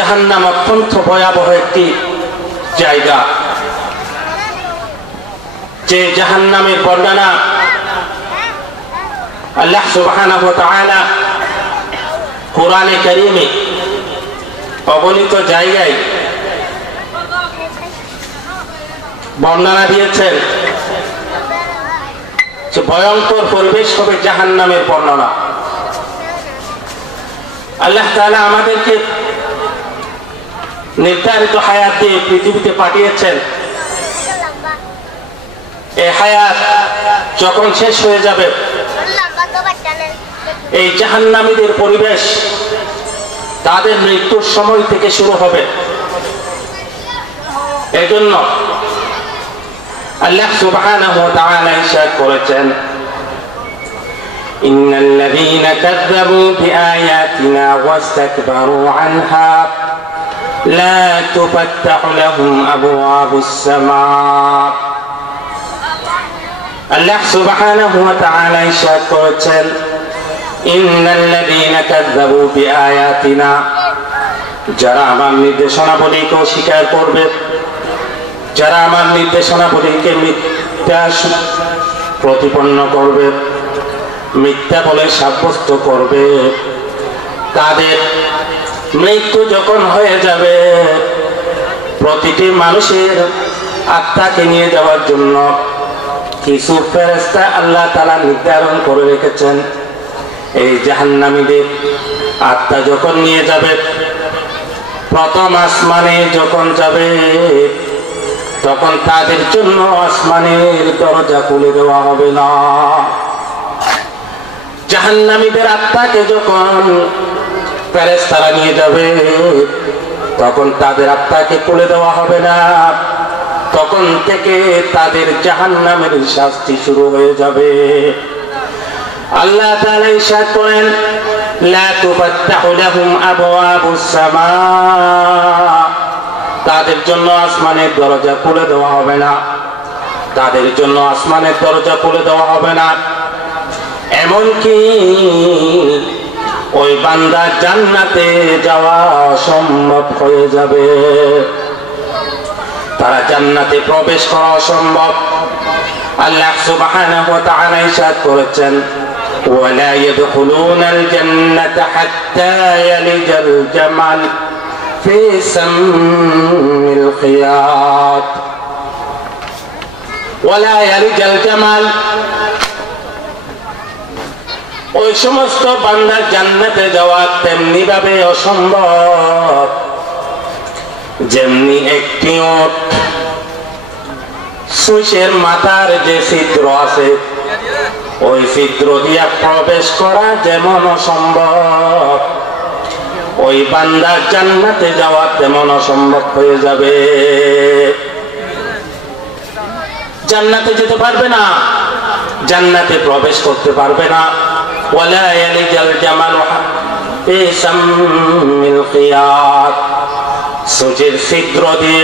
জাহান্নাম অত্যন্ত ভয়াবহ একটি জায়গা। যে জাহান্নামের বর্ণনা আল্লাহ সুবহানাহু ওয়া তাআলা কোরআনে কারীমে অগণিত জায়গায় বর্ণনা দিয়েছেন। যে ভয়ঙ্কর পরিবেশ হবে জাহান্নামের বর্ণনা। আল্লাহ তাআলা আমাদেরকে নির্ধারিত হায়াত দিয়ে পৃথিবীতে পাঠিয়েছেন। এই হায়াত যখন শেষ হয়ে যাবে, এই জাহান্নামীদের পরিবেশ তাদের মৃত্যুর সময় থেকে শুরু হবে। এজন্য আল্লাহ সুবহানাহু ওয়া তাআলা ইরশাদ করেছেন, ইন্নাল্লাযীনা কাযযাবু বিআয়াতিনা ওয়াস্তাকবারু আনহা লা তুফাত্তাহু লাহুম আবওয়াবুস সামা। আল্লাহ সুবহানাহু ওয়া তাআলা ইরশাদ করেছেন, ইন্নাল্লাযীনা কাযযাবু বিআয়াতিনা, যারা আমার নির্দেশনাবলীকে অস্বীকার করবে, যারা আমার নির্দেশনাবলীকে মিথ্যা প্রতিপন্ন করবে, মিথ্যা বলে সাব্যস্ত করবে, তাদের মৃত্যু যখন হয়ে যাবে, প্রতিটি মানুষের আত্মাকে নিয়ে যাওয়ার জন্য কিছু ফেরেশতা আল্লাহ তাআলা নির্ধারণ করে রেখেছেন। এই জাহান্নামীদের আত্মা যখন নিয়ে যাবে, প্রথম আসমানে যখন যাবে, তখন তাদের জন্য আসমানের দরজা খুলে দেওয়া হবে না। জাহান্নামীদের আত্মাকে যখন ফেরেশতারা নিয়ে যাবে, তখন তাদের আত্মাকে খুলে দেওয়া হবে না। তখন থেকে তাদের জাহান্নামের শাস্তি শুরু হয়ে যাবে। আল্লাহ তাআলা ইরশাদ করেন, লা তুফাত্তাহু লাহুম আবওয়াবুস সামা, তাদের জন্য আসমানের দরজা খুলে দেওয়া হবে না। তাদের জন্য আসমানের দরজা খুলে দেওয়া হবে না। এমনকি ওই বান্দা জান্নাতে যাওয়া অসম্ভব হয়ে যাবে। তারা জান্নাতে প্রবেশ করা অসম্ভব। আল্লাহ সুবহানাহু ওয়া তাআলা ইরশাদ করেছেন, ওয়ালা ইয়াদখুলুনাল জান্নাতা হাত্তা ইয়ালিজাল জামাল ফি সামিল খিয়াত। ওয়ালা ইয়ালিজাল জামাল, ওই সমস্ত বান্দা জান্নাতে যাওয়া তেমনি ভাবে অসম্ভব যেমনি একটি ওট সুইসের মাথার যে ছিদ্র আছে, ওই ছিদ্র দিয়া প্রবেশ করা যেমন অসম্ভব, ওই বান্দা জান্নাতে যাওয়া তেমন অসম্ভব হয়ে যাবে। জান্নাতে যেতে পারবে না, জান্নাতে প্রবেশ করতে পারবে না। ওয়ালা ইয়ালিজাল জামালু ফি সামিল খিয়াত, সূর্যের ছিদ্র দিয়ে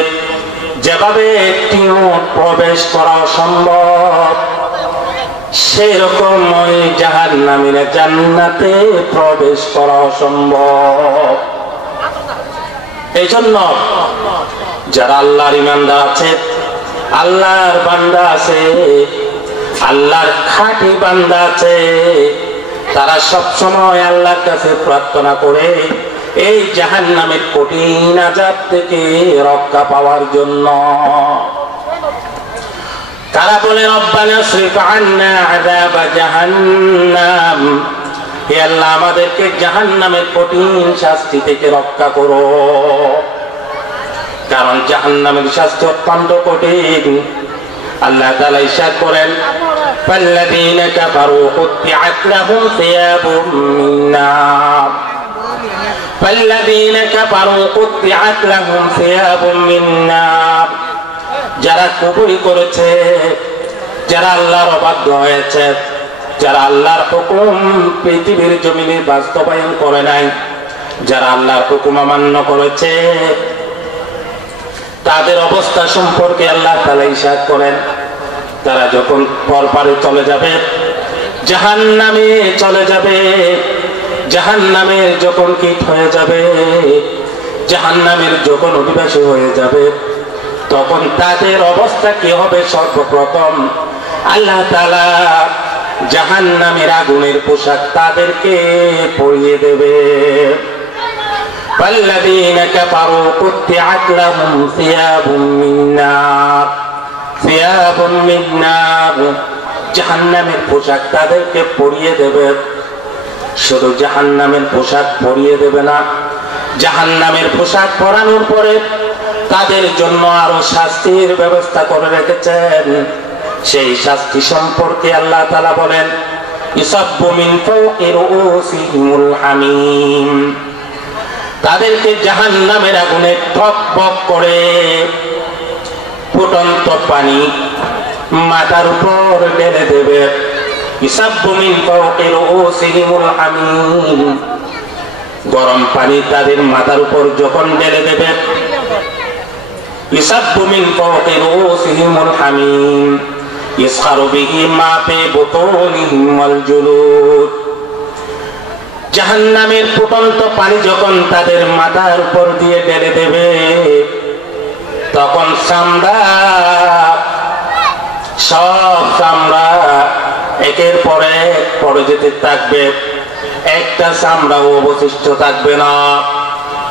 যেভাবে একটি উট প্রবেশ করা অসম্ভব, সেরকম ওই জাহান্নামীরা জান্নাতে প্রবেশ করা অসম্ভব। এই জন্য যারা আল্লাহর ঈমানদার আছে, আল্লাহর বান্দা আছে, আল্লাহর খাঁটি বান্দা আছে, তারা সবসময় আল্লাহর কাছে প্রার্থনা করে এই জাহান্নামের কঠিন আযাব থেকে রক্ষা পাওয়ার জন্য। তারা বলে, রব্বানা সরিফ আন্না আযাব জাহান্নাম, হে আল্লাহ আমাদেরকে জাহান্নামের কঠিন শাস্তি থেকে রক্ষা করো। কারণ জাহান্নামের শাস্তি অত্যন্ত কঠিন। আল্লাহ তাআলা ইরশাদ করেন, ফাল্লাযীনা কাফারু কুত্তিআত লাহুম সিয়াবুম মিন নার, ফাল্লাযীনা কাফারু কুত্তিআত লাহুম সিয়াবুম মিন নার, যারা কুফরি করেছে, যারা আল্লাহর অবাধ্য হয়েছে, যারা আল্লাহর হুকুম পৃথিবীর জমিনে বাস্তবায়ন করে নাই, যারা আল্লাহর হুকুম অমান্য করেছে, তাদের অবস্থা সম্পর্কে আল্লাহ তাআলা ইরশাদ করেন, তারা যখন পরপারে চলে যাবে, জাহান্নামে চলে যাবে, জাহান্নামের যখন কীট হয়ে যাবে, জাহান্নামের যখন অধিবাসী হয়ে যাবে তখন তাদের অবস্থা কি হবে? সর্বপ্রথম আল্লাহ তাআলা জাহান্নামের আগুনের পোশাক তাদেরকে পরিয়ে দেবে। فالذين كفروا قطعت لهم ثياب من نار ثياب من نار জাহান্নামের পোশাক তাদেরকে পরিয়ে দেবে। শুধু জাহান্নামের পোশাক পরিয়ে দেবে না, জাহান্নামের পোশাক পরানোর পরে তাদের জন্য আরো শাস্তির ব্যবস্থা করে রেখেছেন। সেই শাস্তি সম্পর্কে আল্লাহ তাআলা বলেন, ইসাব্বু মিন ফাওকি রুউসিহিমুল হামিম, তাদেরকে জাহান্নামের আগুনে টকবক করে ফুটন্ত পানি মাথার উপর ঢেলে দেবে। ইসাব্বু মিন ফাওকি রুউসিহিমুল হামিম, গরম পানি তাদের মাথার উপর যখন ঢেলে দেবে, ইসাব্বু মিন ফাওকি রুউসিহিমুল হামিম ইসখারু বিহি মা ফি বুতুনিহিম ওয়াল জুলুদ, জাহান্নামের ফুটন্ত পানি যখন তাদের মাথার উপর দিয়ে ঢেলে দেবে তখন চামড়া, সব চামড়া একের পর এক পড়ে যেতে থাকবে, একটা চামড়াও অবশিষ্ট থাকবে না,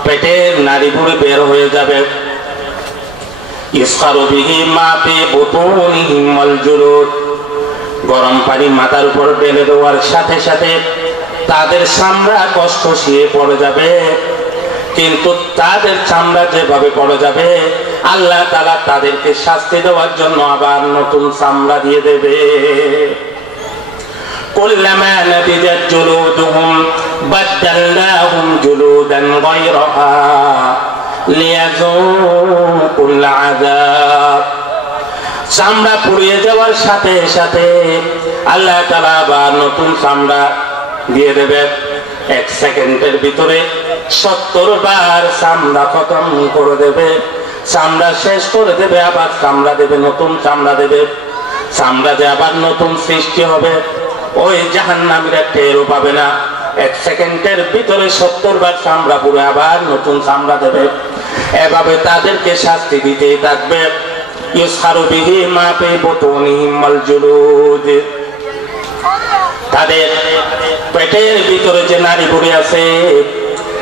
পেটের নাড়ি ভুঁড়ি বের হয়ে যাবে। ইসখারু বিহি মা ফি বুতুনিহিম ওয়াল জুলুদ, গরম পানি মাথার উপর ঢেলে দেওয়ার সাথে সাথে তাদের চামড়া কষ্ট শিয়ে পড়ে যাবে, কিন্তু তাদের চামড়া যেভাবে পড়ে যাবে আল্লাহ তাআলা তাদেরকে শাস্তি দেওয়ার জন্য আবার নতুন চামড়া দিয়ে দেবে। কুল্লামা নাদিজাত জুলুদুহুম বাদদালনাহুম জুলুদান গায়রাহা লিয়াযুকুল আযাব, চামড়া পুড়িয়ে যাওয়ার সাথে সাথে আল্লাহ তাআলা আবার নতুন চামড়া দিয়ে দেবে। 1 সেকেন্ডের ভিতরে 70 বার চামড়া খতম করে দেবে, চামড়া শেষ করে দেবে, আবার চামড়া দেবে, নতুন চামড়া দেবে, চামড়া যে আবার নতুন সৃষ্টি হবে ওই জাহান্নামীরা টেরও পাবে না। 1 সেকেন্ডের ভিতরে 70 বার চামড়া পুড়ে আবার নতুন চামড়া দেবে, এভাবে তাদেরকে শাস্তি দিতেই থাকবে। ইসখারু বিহি মা ফি বুতুনিহিম ওয়াল জুলুদ, তাদের পেটের ভিতরে যে নাড়ি ভুঁড়ি আছে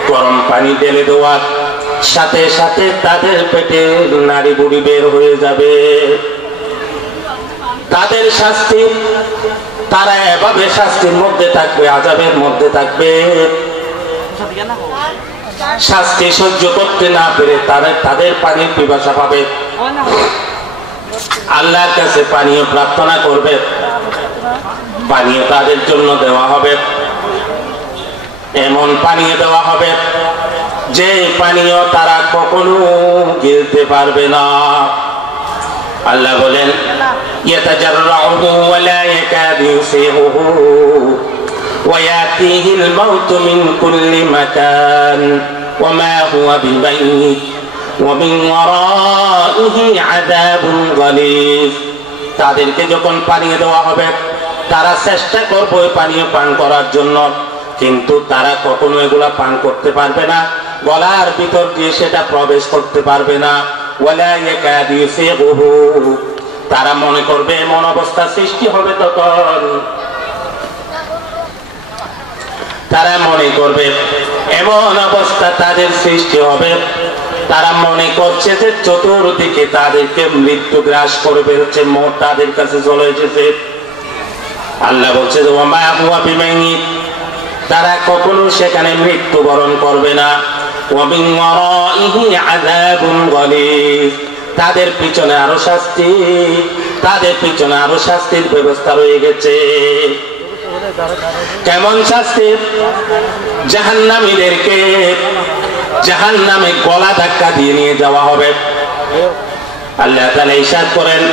গরম পানি ঢেলে দেওয়ার সাথে সাথে তাদের পেটের নাড়ি ভুঁড়ি বের হয়ে যাবে। তাদের শাস্তি, তারা এভাবে শাস্তির মধ্যে থাকবে, আযাবের মধ্যে থাকবে, শাস্তি সহ্য করতে না পেরে তাদের পানির পিপাসা পাবে, আল্লাহর কাছে পানীয় প্রার্থনা করবে, পানীয় তাদের জন্য দেওয়া হবে, এমন পানীয় দেওয়া হবে যে পানীয় তারা কখনো গিলতে পারবে না। আল্লাহ বলেন, ইয়াতাজাররাউহু ওয়া লা ইয়াকাদু ইউসিহুহু ওয়া ইয়াতিহিল মাউতু মিন কুল্লি মাকান ওয়া মা হুয়া বিমাইত ওয়া মিন ওয়ারাইহি আযাবুন গালিজ, তাদেরকে যখন পানীয় দেওয়া হবে তারা চেষ্টা করবে পানীয় পান করার জন্য, কিন্তু তারা কখনো এগুলা পান করতে পারবে না, গলার ভিতর দিয়ে সেটা প্রবেশ করতে পারবে না। ওয়ালা ইয়াকাদু ইউসিগুহু, তারা মনে করবে এমন অবস্থা সৃষ্টি হবে, তখন তারা মনে করবে এমন অবস্থা তাদের সৃষ্টি হবে, তারা মনে করছে যে চতুর্দিকে তাদেরকে মৃত্যু গ্রাস করে ফেলছে, মৌত তাদের কাছে চলে এসেছে। আল্লাহ বলছে যে ওয়া মা হুয়া বিমাইত, তারা কখনো সেখানে মৃত্যুবরণ করবে না। ওয়া মিন ওয়ারাইহি আযাবুন গালিজ, তাদের পিছনে আরো শাস্তি, তাদের পিছনে আরো শাস্তির ব্যবস্থা রয়ে গেছে। কেমন শাস্তি? জাহান্নামীদেরকে জাহান্নামে গলা ধাক্কা দিয়ে নিয়ে যাওয়া হবে। আল্লাহ তাআলা ইরশাদ করেন,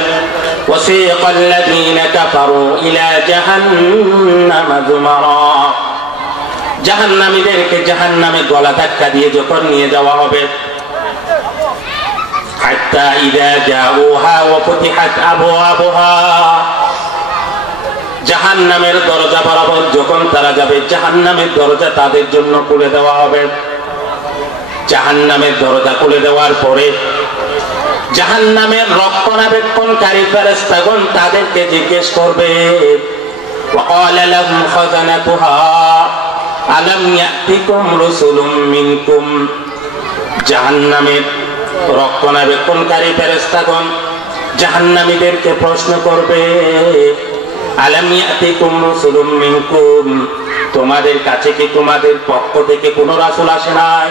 وسيق الذين كفروا إلى جهنم زمرا, জাহান্নামীদেরকে জাহান্নামে গলা ধাক্কা দিয়ে যখন নিয়ে যাওয়া হবে, حتى إذا جاءوها وفتحت أبوابها, জাহান্নামের দরজা বরাবর যখন তারা যাবে জাহান্নামের দরজা তাদের জন্য খুলে দেওয়া হবে। জাহান্নামের দরজা খুলে দেওয়ার পরে জাহান্নামের রক্ষণাবেক্ষণকারী ফেরেশতাগণ তাদেরকে জিজ্ঞেস করবে وقال لهم خزنتها ألم يأتكم رسل منكم জাহান্নামের রক্ষণাবেক্ষণকারী ফেরেশতাগণ জাহান্নামীদেরকে প্রশ্ন করবে আলাম ইয়াতিকুম রাসূলুম মিনকুম তোমাদের কাছে কি তোমাদের পক্ষ থেকে কোনো রাসূল আসে নাই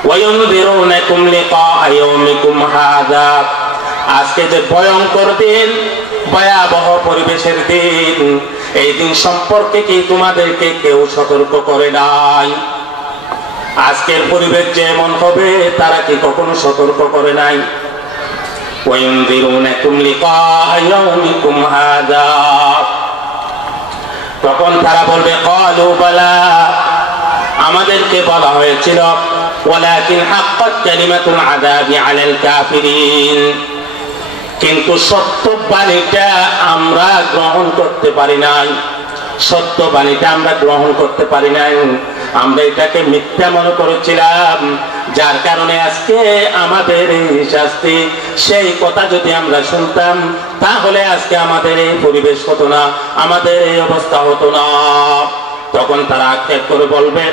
ওয়ায়ুনযিরুনাকুম লিকা ইয়াউমিকুম হাযা আজকে যে ভয়ঙ্কর দিন ভয়াবহ পরিবেশের দিন এই দিন সম্পর্কে কি তোমাদেরকে কেউ সতর্ক করে নাই আজকের পরিবেশ যেমন হবে তারা কি কখনো সতর্ক করে নাই ওয়ায়ুনযিরুনাকুম লিকা ইয়াউমিকুম হাযা তখন তারা বলবে ক্বালু বালা আমাদেরকে বলা হয়েছিল ওয়ালাকিন হাক্কাত কালিমাতুল আযাবি আলাল কাফিরিন কিন্তু সত্য বাণীটা আমরা গ্রহণ করতে পারি নাই সত্য বাণীটা আমরা গ্রহণ করতে পারি নাই আমরা এটাকে মিথ্যা মনে করেছিলাম যার কারণে আজকে আমাদের এই শাস্তি সেই কথা যদি আমরা শুনতাম তাহলে আজকে আমাদের এই পরিবেশ হতো না আমাদের এই অবস্থা হতো না তখন তারা আক্ষেপ করে বলবে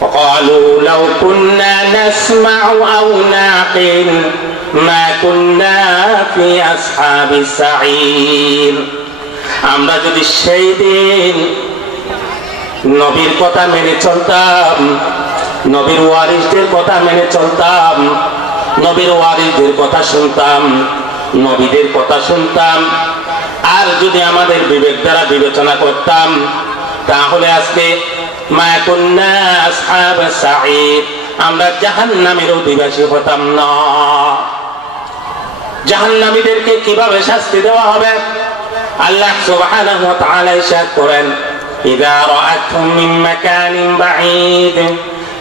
وقالوا لو كنا نسمع أو نعقل ما كنا في أصحاب السعير আমরা যদি সেই দিন নবীর কথা মেনে চলতাম নবীর ওয়ারিসদের কথা মেনে চলতাম নবীর ওয়ারিসদের কথা শুনতাম নবীদের কথা শুনতাম আর যদি আমাদের বিবেক দ্বারা বিবেচনা করতাম তাহলে আজকে মা কুন্না আসহাবাস সাঈর আমরা জাহান্নামের অধিবাসী হতাম না জাহান্নামীদেরকে কিভাবে শাস্তি দেওয়া হবে আল্লাহ সুবহানাহু ওয়া তাআলা ইরশাদ করেন ইযা রাআতহুম মিন মাকানিন বাঈদ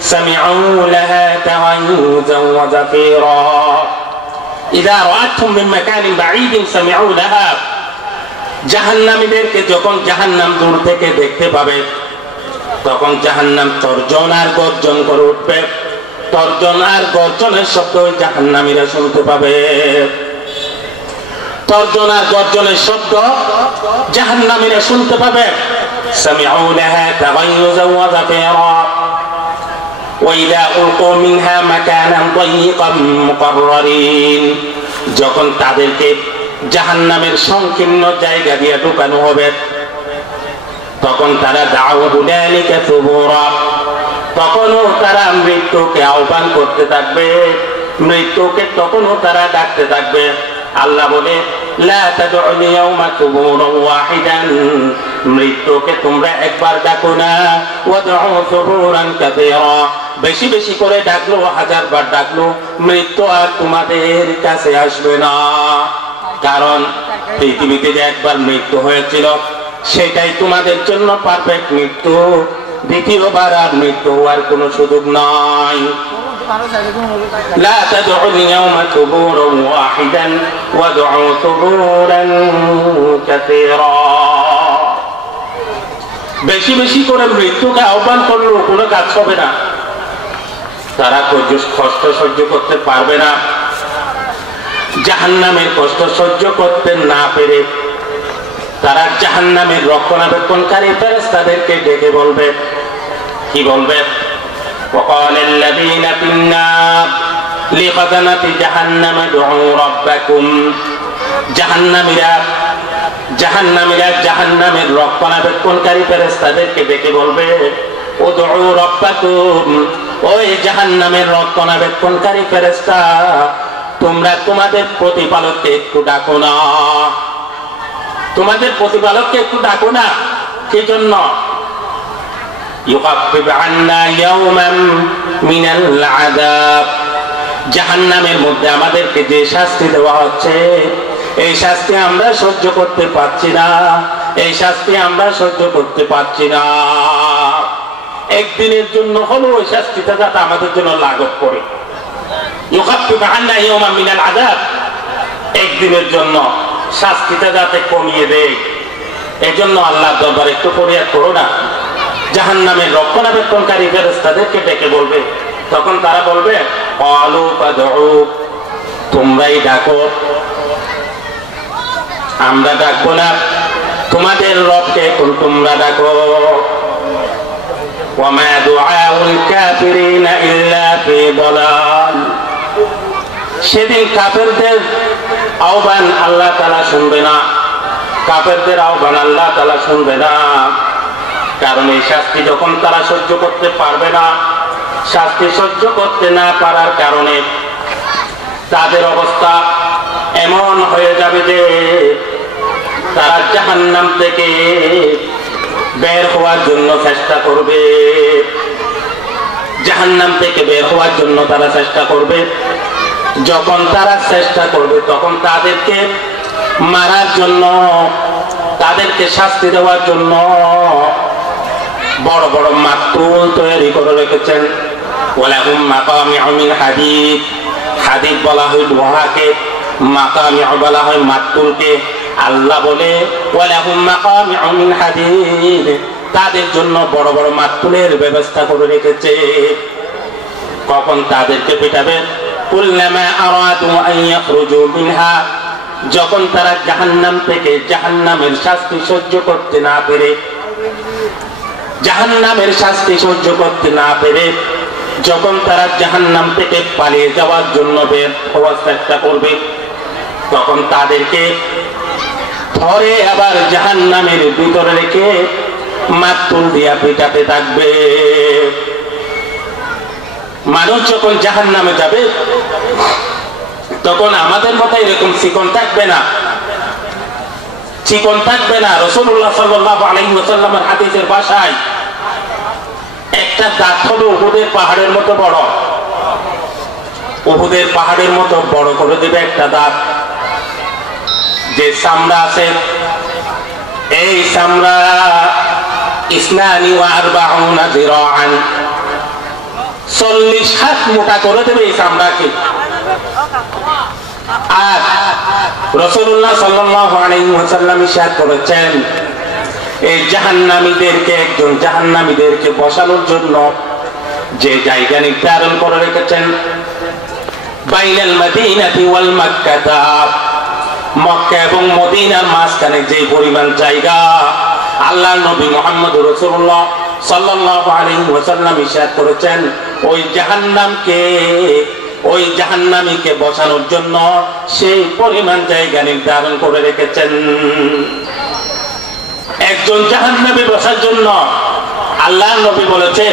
সামি'উ লাহা তাওয়ায়ুযান ওয়া যাফীরা ইযা রাআতহুম মিন মাকানিন বাঈদ সামি'উ লাহা জাহান্নামীদেরকে যখন জাহান্নাম দূর থেকে দেখতে পাবে তখন জাহান্নাম তর্জন আর গর্জন করে উঠবে তর্জন আর গর্জনের শব্দ জাহান্নামীরা শুনতে পাবে তর্জন আর গর্জনের শব্দ জাহান্নামীরা শুনতে পাবে সামি'উ লাহা তাগায়ুযান ওয়া যাফীরা ওয়া ইযা উলকু মিনহা মাকানান দায়িকাম মুকাররারিন যখন তাদেরকে জাহান্নামের সংকীর্ণ জায়গা দিয়ে ঢোকানো হবে তখন তারা দাউ হুনালিকা সুবুরা তখনও তারা মৃত্যুকে আহ্বান করতে থাকবে মৃত্যুকে তখনও তারা ডাকতে থাকবে আল্লাহ বলে লা তাদউল ইয়াওমা সুবুরান ওয়াহিদান মৃত্যুকে তোমরা একবার ডাকো না ওয়াদউ সুবুরান কাসীরা বেশি বেশি করে ডাকলো হাজার বার ডাকলো মৃত্যু আর তোমাদের কাছে আসবে না কারণ পৃথিবীতে যে একবার মৃত্যু হয়েছিল সেটাই তোমাদের জন্য পারফেক্ট মৃত্যু দ্বিতীয়বার আর মৃত্যু হওয়ার কোনো সুযোগ নাই লা তাদউল ইয়াওমা সুবুরান ওয়াহিদান ওয়াদউ সুবুরান কাসীরা বেশি বেশি করে মৃত্যুকে আহ্বান করলেও কোনো কাজ হবে না তারা কষ্ট সহ্য করতে পারবে না জাহান্নামের কষ্ট সহ্য করতে না পেরে তারা জাহান্নামের রক্ষণাবেক্ষণকারী ফেরেশতাদেরকে ডেকে বলবে কি বলবে وقال الذين في النار لخزنة جهنم ادعوا ربكم জাহান্নামীরা জাহান্নামের রক্ষণাবেক্ষণকারী ফেরেশতাদেরকে ডেকে বলবে উদউ রাব্বাকুম ওই জাহান্নামের রক্ষণাবেক্ষণকারী ফেরেশতা তোমরা তোমাদের প্রতিপালককে একটু ডাকো না তোমাদের প্রতিপালককে একটু ডাকো না কি জন্য ইউকাফিফ আন্না ইয়াওমান মিনাল আযাব জাহান্নামের মধ্যে আমাদেরকে যে শাস্তি দেওয়া হচ্ছে এই শাস্তি আমরা সহ্য করতে পারছি না এই শাস্তি আমরা সহ্য করতে পারছি না একদিনের জন্য হলো ওই শাস্তিটা যাতে আমাদের জন্য লাঘব করে ইউকাফিফ আন্না ইয়াওমান মিনাল আযাব একদিনের জন্য শাস্তিটা যাতে কমিয়ে দেয় এই জন্য আল্লাহর দরবারে একটু ফরিয়াদ করো না। জাহান্নামের রক্ষণাবেক্ষণকারী ফেরেশতাদেরকে ডেকে বলবে, তখন তারা বলবে ক্বালু ফাদউ, তোমরাই ডাকো, আমরা ডাকবো না, তোমাদের রবকে তোমরা ডাকো। ওয়া মা দুআউল কাফিরিনা ইল্লা ফি দালাল। সেদিন কাফেরদের আহ্বান আল্লাহ তাআলা শুনবে না, কাফেরদের আহ্বান আল্লাহ তাআলা শুনবে না। কারণ এই শাস্তি যখন তারা সহ্য করতে পারবে না, শাস্তি সহ্য করতে না পারার কারণে তাদের অবস্থা এমন হয়ে যাবে যে তারা জাহান্নাম থেকে বের হওয়ার জন্য চেষ্টা করবে, জাহান্নাম থেকে বের হওয়ার জন্য তারা চেষ্টা করবে। যখন তারা চেষ্টা করবে তখন তাদেরকে মারার জন্য, তাদেরকে শাস্তি দেওয়ার জন্য বড় বড় মাতুল তৈরি করে রেখেছেন। ওয়ালাহুম মাকামিউ মিন হাদিদ, হাদিদ বলা হয় লোহাকে, মাকামিউ বলা হয় মাতুলকে। আল্লাহ বলে ওয়ালাহুম মাকামিউ মিন হাদিদ, তাদের জন্য বড় বড় মাতুলের ব্যবস্থা করে রেখেছে। কখন তাদেরকে পিটাবে? কুল্লামা আরাদু আন ইয়াখরুজু মিনহা, যখন তারা জাহান্নাম থেকে জাহান্নামের শাস্তি সহ্য করতে না পেরে, জাহান্নামের শাস্তি সহ্য করতে না পেরে যখন তারা জাহান্নাম থেকে পালিয়ে যাওয়ার জন্য বের হওয়ার চেষ্টা করবে, তখন তাদেরকে ধরে আবার জাহান্নামের ভিতরে রেখে মাতুল দিয়া পিটাতে থাকবে। মানুষ যখন জাহান্নামে যাবে তখন আমাদের মতো এরকম চিকন থাকবে না, চিকন থাকবে না। রাসূলুল্লাহ সাল্লাল্লাহু আলাইহি ওয়াসাল্লামের হাদিসের ভাষায় একটা দাঁত হবে উহুদের পাহাড়ের মতো বড়, উহুদের পাহাড়ের মতো বড় করে দেবে একটা দাঁত। যে চামড়া আছে এই চামড়া ইসনানি ওয়া আরবাউনা যিরাআন, 40 হাত মোটা করে দেবে এই চামড়াকে। আর রাসূলুল্লাহ সাল্লাল্লাহু আলাইহি ওয়াসাল্লাম ইরশাদ করেছেন, এই জাহান্নামীদেরকে, একজন জাহান্নামীদেরকে বসানোর জন্য যে জায়গা নির্ধারণ করে রেখেছেন, বাইনাল মাদিনাতি ওয়াল মক্কা, মক্কা এবং মদিনার মাঝখানে যে পরিমাণ জায়গা, আল্লাহর নবী মুহাম্মদ রাসূলুল্লাহ সাল্লাল্লাহু আলাইহি ওয়াসাল্লাম ইরশাদ করেছেন, ওই জাহান্নামকে, ওই জাহান্নামীকে বসানোর জন্য সেই পরিমাণ জায়গা নির্ধারণ করে রেখেছেন। একজন জাহান্নামী বসার জন্য আল্লাহর নবী বলেছে,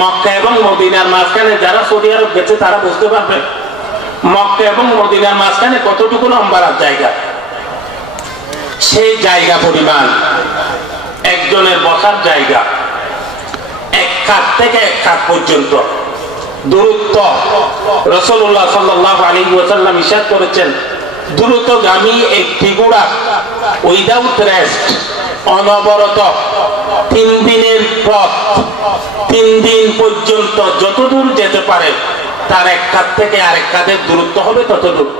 মক্কা এবং মদিনার মাঝখানে, যারা সৌদি আরব গেছে তারা বুঝতে পারবে মক্কা এবং মদিনার মাঝখানে কতটুকু লম্বার জায়গা। সেই জায়গা পরিমাণ একজনের বসার জায়গা, এক খাত থেকে এক খাত পর্যন্ত দূরত্ব। রাসূলুল্লাহ সাল্লাল্লাহু আলাইহি ওয়াসাল্লাম ইরশাদ করেছেন, দ্রুতগামী একটি ঘোড়া উইদাউট রেস্ট, অনবরত 3 দিনের পথ, 3 দিন পর্যন্ত যতদূর যেতে পারে তার এক খাত থেকে আরেক খাতের দূরত্ব হবে ততদূর।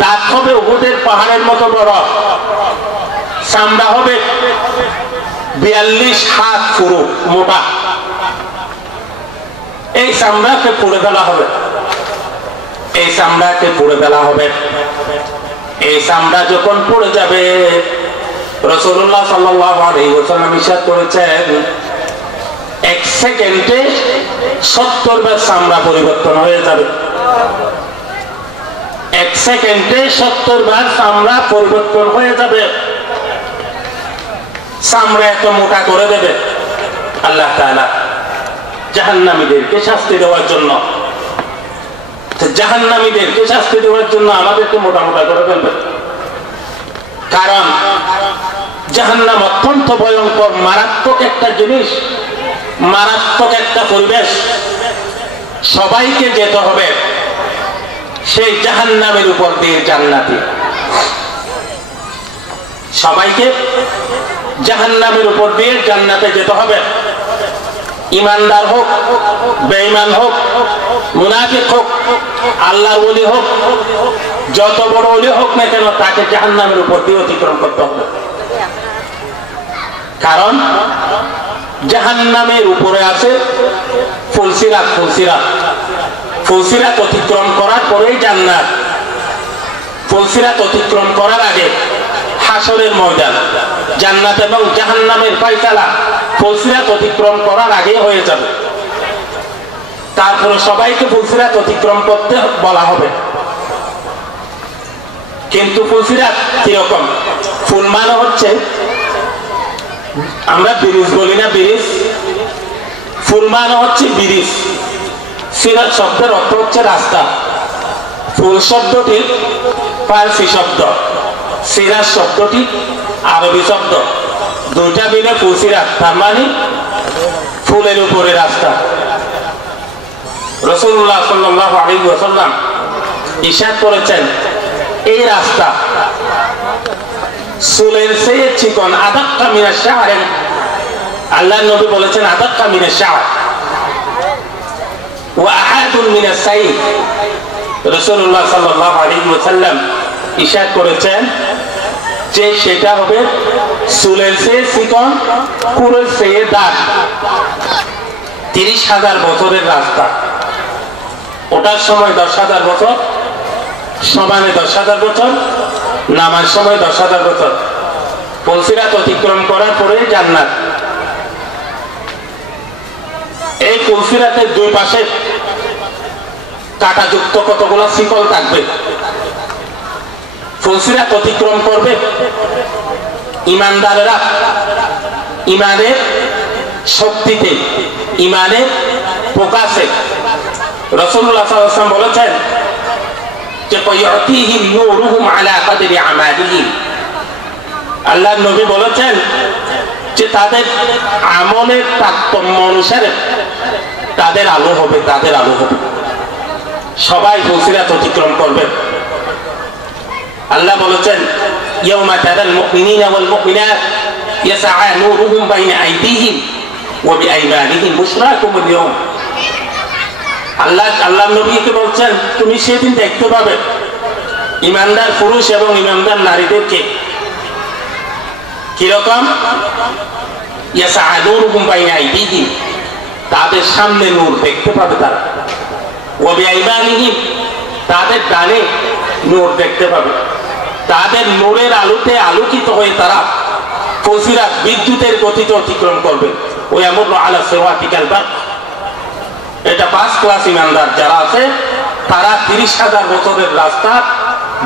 দাঁত হবে উহুদের পাহাড়ের মতো বড়, চামড়া হবে 42 হাত পুরো মোটা। এই চামড়াকে পুড়ে ফেলা হবে, এই চামড়াকে পুড়ে ফেলা হবে। এই চামড়া যখন পড়ে যাবে, রাসূলুল্লাহ সাল্লাল্লাহু আলাইহি ওয়াসাল্লাম ইরশাদ করেছেন, 1 সেকেন্ডে 70 বার চামড়া পরিবর্তন হয়ে যাবে। 1 সেকেন্ডে 70 বার চামড়া পরিবর্তন হয়ে যাবে। চামড়া এত মোটা করে দেবে আল্লাহ তাআলা জাহান্নামীদেরকে শাস্তি দেওয়ার জন্য। জাহান্নামীদেরকে শাস্তি দেওয়ার জন্য আমাদেরকে মোটা মোটা করে ফেলবে। কারণ জাহান্নাম অত্যন্ত ভয়ঙ্কর, মারাত্মক একটা জিনিস, মারাত্মক একটা পরিবেশ। সবাইকে যেতে হবে সেই জাহান্নামের উপর দিয়ে জান্নাতে, সবাইকে জাহান্নামের উপর দিয়ে জান্নাতে যেতে হবে। ইমানদার হোক, বেঈমান হোক, মুনাফিক হোক, আল্লাহর ওলি হোক, যত বড় ওলি হোক না কেন, তাকে জাহান্নামের উপর দিয়ে অতিক্রম করতে হবে। কারণ জাহান্নামের উপরে আছে ফুলসিরাত। ফুলসিরাত অতিক্রম করার পরেই জান্নাত। ফুলসিরাত অতিক্রম করার আগে হাসরের ময়দান, জান্নাত এবং জাহান্নামের ফায়সালা ফুলসিরাত অতিক্রম করার আগে হয়ে যাবে। তারপরে সবাইকে ফুলসিরাত অতিক্রম করতে বলা হবে। কিন্তু ফুলসিরাত কিরকম? ফুল মানে হচ্ছে, আমরা ব্রিজ বলি না, ব্রিজ। ফুল মানে হচ্ছে ব্রিজ। সিরাত শব্দের অর্থ হচ্ছে রাস্তা। ফুল শব্দটি ফার্সি শব্দ, সিরাত শব্দটি আরবি শব্দ, দুইটা মিলে ফুলসিরাত, তার মানে ফুলের উপরে রাস্তা। রাসূলুল্লাহ সাল্লাল্লাহু আলাইহি ওয়াসাল্লাম ইরশাদ করেছেন, এই রাস্তা চুলের চেয়ে চিকন, আদাক্কা মিনাশ শা'r। আল্লাহর নবী বলেছেন আদাক্কা মিনাশ শা'r ওয়া আহাদুন মিনাস সাইফ। রাসূলুল্লাহ সাল্লাল্লাহু আলাইহি ওয়াসাল্লাম ইরশাদ করেছেন যে সেটা হবে চুলের চেয়ে চিকন, কুরের চেয়ে দাগ। 30,000 বছরের রাস্তা। ওটার সময় 10,000 বছর, সমানে 10,000 বছর, নামার সময় 10,000 বছর। ফুলসিরাত অতিক্রম করার পরে জান্নাত। এই ফুলসিরাতের দুই পাশে কাঁটাযুক্ত কতগুলো শিকল থাকবে। ফুলসিরাত অতিক্রম করবে ইমানদারেরা ইমানের শক্তিতে, ইমানের প্রকাশে। রাসূলুল্লাহ সাল্লাল্লাহু আলাইহি ওয়াসাল্লাম বলেছেন যে ফায়াতিহিম নূরুহুম আলা কদরি আমালিহিম। আল্লাহর নবী বলেছেন যে তাদের আমলের তারতম্য অনুসারে তাদের আলো হবে, তাদের আলো হবে। সবাই ফুলসিরাত অতিক্রম করবে। আল্লাহ বলেছেন ইয়াউমা তারাল মুমিনিনা ওয়াল মুমিনাত ইয়াসআ নূরুহুম বাইনা আইদিহিম ওয়া বিআইমানিহিম বুশরাকুমুল ইয়াওম। আল্লাহ নবীকে বলছেন তুমি সেদিন দেখতে পাবে ইমানদার পুরুষ এবং ইমানদার নারীদেরকে কিরকম? ইয়াসআ নূরুহুম বাইনা আইদিহিম, তাদের সামনে নূর দেখতে পাবে তারা। ওয়া বিআইমানিহিম, তাদের ডানে নূর দেখতে পাবে। তাদের নূরের আলোতে আলোকিত হয়ে তারা ফুলসিরাত বিদ্যুতের গতিতে অতিক্রম করবে। ওয়া ইয়ামুরু আলা সিরাতিকাল বারক। এটা ফার্স্ট ক্লাস ইমানদার যারা আছে, তারা 30,000 বছরের রাস্তা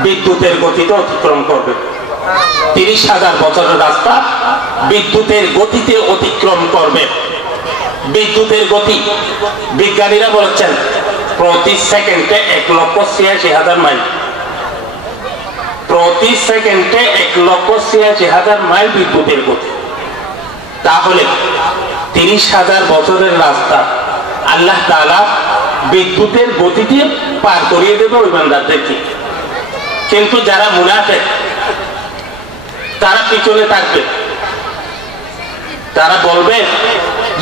বিদ্যুতের গতিতে অতিক্রম করবে। 30,000 বছরের রাস্তা বিদ্যুতের গতিতে অতিক্রম করবে। বিদ্যুতের গতি বিজ্ঞানীরা বলেছেন প্রতি সেকেন্ডে 1,86,000 মাইল। প্রতি সেকেন্ডে 1,86,000 মাইল বিদ্যুতের গতি। তাহলে 30,000 বছরের রাস্তা আল্লাহ তাআলা বিদ্যুতের গতিতে পার করিয়ে দেবে ইমানদারদেরকে। কিন্তু যারা মুনাফিক তারা পিছনে থাকবে। তারা বলবে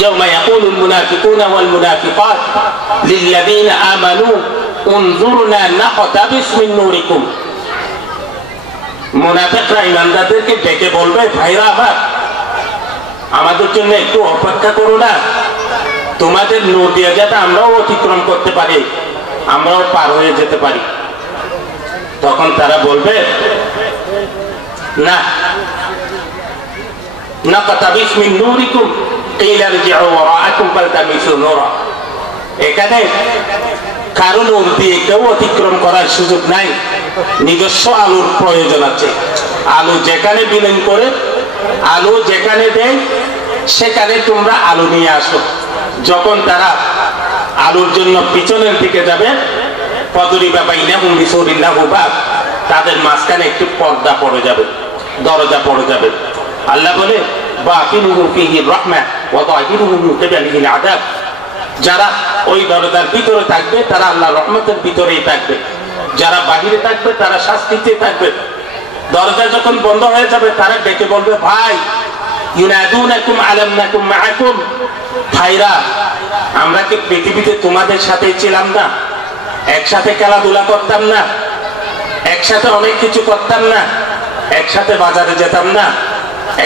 ইয়াউমা ইয়াকুলুল মুনাফিকুনা ওয়াল মুনাফিকাত লিল্লাযীনা আমানু উনজুরনা নাকতাবিস মিন নূরিকুম। মুনাফিকরা ইমানদারদেরকে ডেকে বলবে, ভাইরা আমার, আমাদের জন্য একটু অপেক্ষা করো না, তোমাদের নূর দিয়ে যাতে আমরাও অতিক্রম করতে পারি, আমরাও পার হয়ে যেতে পারি। তখন তারা বলবে না, নাকতাবিস মিন নূরিকুম কিলা ইরজিউ ওয়ারাআকুম ফালতামিসু নূরা। এখানে কারো নূর দিয়ে কেউ অতিক্রম করার সুযোগ নাই, নিজস্ব আলোর প্রয়োজন আছে। আলো যেখানে বিলীন করে, আলো যেখানে দেয়, সেখানে তোমরা আলো নিয়ে আসো। যখন তারা আলোর জন্য পিছনের দিকে যাবে, ফদরিবা বাইনাহুম বিসুরিন লাহু বাব, তাদের মাঝখানে একটু পর্দা পড়ে যাবে, দরজা পড়ে যাবে। আল্লাহ বলে বাতিনুহু ফীহি রাহমাহ ওয়া যাহিরুহু মিন কিবালিহিল আযাব। যারা ওই দরজার ভিতরে থাকবে তারা আল্লাহর রহমতের ভিতরেই থাকবে, যারা বাহিরে থাকবে তারা শাস্তিতে থাকবে। দরজা যখন বন্ধ হয়ে যাবে তারা ডেকে বলবে, ভাই ইউনাদুনাকুম আলাম নাকুম মাআকুম, ভাইরা আমরা কি পৃথিবীতে তোমাদের সাথেই ছিলাম না? একসাথে খেলাধুলা করতাম না? একসাথে অনেক কিছু করতাম না? একসাথে বাজারে যেতাম না?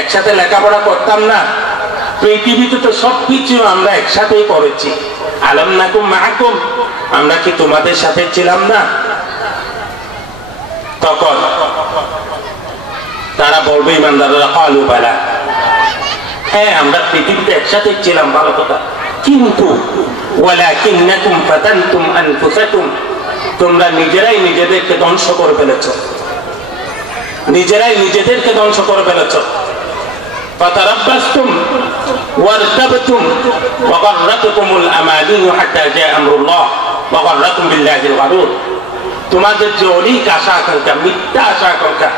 একসাথে লেখাপড়া করতাম না? পৃথিবীতে তো সবকিছু আমরা একসাথেই করেছি। আলাম নাকুম মাআকুম, আমরা কি তোমাদের সাথে ছিলাম না? তখন তারা বলবে ইমানদাররা ক্বালু বালা, হ্যাঁ আমরা পৃথিবীতে একসাথে ছিলাম, ভালো কথা, কিন্তু ওয়ালাকিন্নাকুম ফাতানতুম আনফুসাকুম, তোমরা নিজেরাই নিজেদেরকে ধ্বংস করে ফেলেছ, নিজেরাই নিজেদেরকে ধ্বংস করে ফেলেছ। ফাতারাব্বাসতুম ওয়ারতাবতুম ওয়া গাররাতকুমুল আমানিয়ু হাত্তা জা আমরুল্লাহ ওয়া গাররাকুম বিল্লাহিল গারুর, তোমাদের যে অনেক আশা আকাঙ্ক্ষা, মিথ্যা আশা আকাঙ্ক্ষা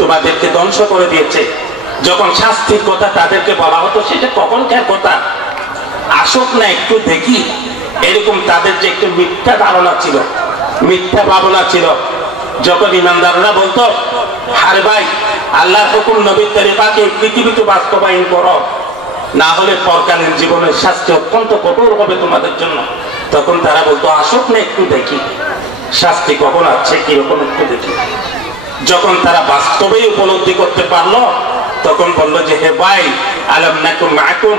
তোমাদেরকে ধ্বংস করে দিয়েছে। যখন শাস্তির কথা তাদেরকে বলা হতো, সেটা কখনকার কথা, আসুক না একটু দেখি, এরকম তাদের যে একটু মিথ্যা ধারণা ছিল, মিথ্যা ভাবনা ছিল। যখন ইমানদাররা বলতো, আরে ভাই আল্লাহর হুকুম নবীর তরিকাকে পৃথিবীতে বাস্তবায়ন করো, না হলে পরকালীন জীবনের শাস্তি অত্যন্ত কঠোর হবে তোমাদের জন্য। তখন তারা বলতো, আসুক না একটু দেখি শাস্তি কখন আছে, কিরকম একটু দেখি। যখন তারা বাস্তবেই উপলব্ধি করতে পারলো, তখন বললো যে হে ভাই, আলাম নাকুম মাআকুম,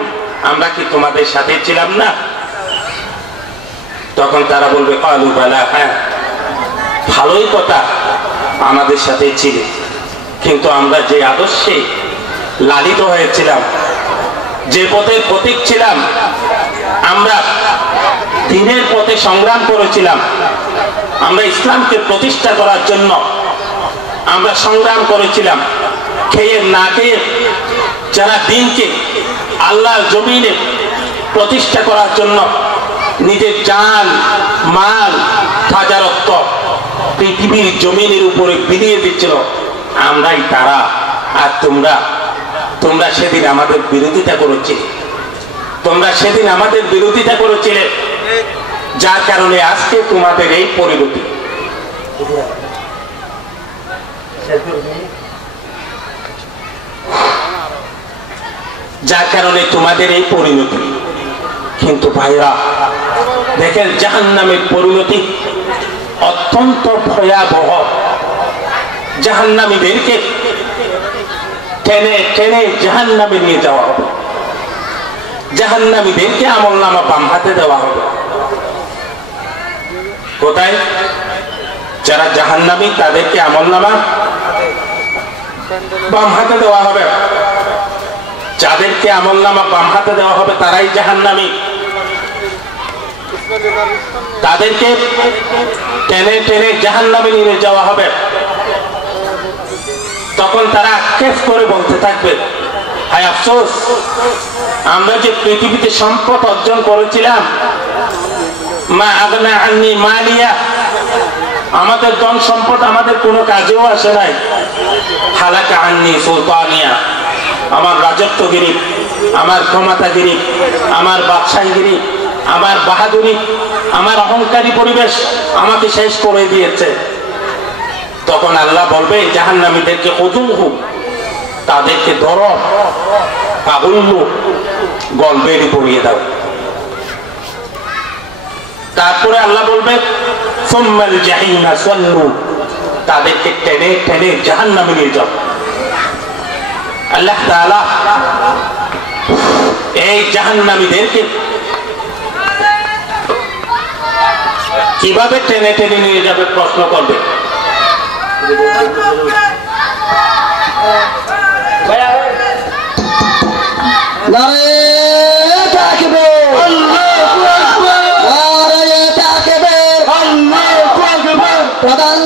আমরা কি তোমাদের সাথে ছিলাম না? তখন তারা বলবে ক্বালু বালা, হ্যাঁ ভালোই কথা, আমাদের সাথে ছিলে, কিন্তু আমরা যে আদর্শে লালিত হয়েছিলাম, যে পথের প্রতীক ছিলাম, আমরা দ্বীনের পথে সংগ্রাম করেছিলাম, আমরা ইসলামকে প্রতিষ্ঠা করার জন্য আমরা সংগ্রাম করেছিলাম, খেয়ে না খেয়ে যারা দ্বীনকে আল্লাহর জমিনে প্রতিষ্ঠা করার জন্য নিজের জান মাল হাজারত্ব পৃথিবীর জমিনের উপরে বিলিয়ে দিচ্ছিল, আমরাই তারা। আর তোমরা সেদিন আমাদের বিরোধিতা করেছিলে, তোমরা সেদিন আমাদের বিরোধিতা করেছিলে, যার কারণে আজকে তোমাদের এই পরিণতি। যার কারণে তোমাদের এই পরিণতি। কিন্তু ভাইরা দেখেন, জাহান্নামের পরিণতি অত্যন্ত ভয়াবহ। জাহান্নামীদেরকে টেনে টেনে জাহান্নামে নিয়ে যাওয়া হবে, জাহান্নামীদেরকে আমলনামা বাম হাতে দেওয়া হবে। কোথায়? যারা জাহান্নামী তাদেরকে আমলনামা বাম হাতে দেওয়া হবে। যাদেরকে আমলনামা বাম হাতে দেওয়া হবে তারাই জাহান্নামী। তাদেরকে টেনে টেনে জাহান্নামে নিয়ে যাওয়া হবে। তখন তারা আক্ষেপ করে বলতে থাকবে, হায় আফসোস, আমরা যে পৃথিবীতে সম্পদ অর্জন করেছিলাম, মা আগনা আন্নি মালিয়া, আমাদের ধন সম্পদ আমাদের কোনো কাজেও আসে নাই। হালাকা আন্নি সুলতানিয়া, আমার রাজত্বগিরি, আমার ক্ষমতাগিরি, আমার বাদশাহীগিরি, আমার বাহাদুরি, আমার অহংকারী পরিবেশ আমাকে শেষ করে দিয়েছে। তখন আল্লাহ বলবে জাহান্নামীদেরকে খুযুহু, তাদেরকে ধরো, ফাগুল্লু, গলবেড়ি পরিয়ে দাও। তারপরে আল্লাহ বলবে সুম্মাল জাহিমা সাল্লু, তাদেরকে টেনে টেনে জাহান্নামে নিয়ে যাও। আল্লাহ তাআলা এই জাহান্নামীদেরকে কিভাবে টেনে টেনে নিয়ে যাবে প্রশ্ন করবে। প্রধান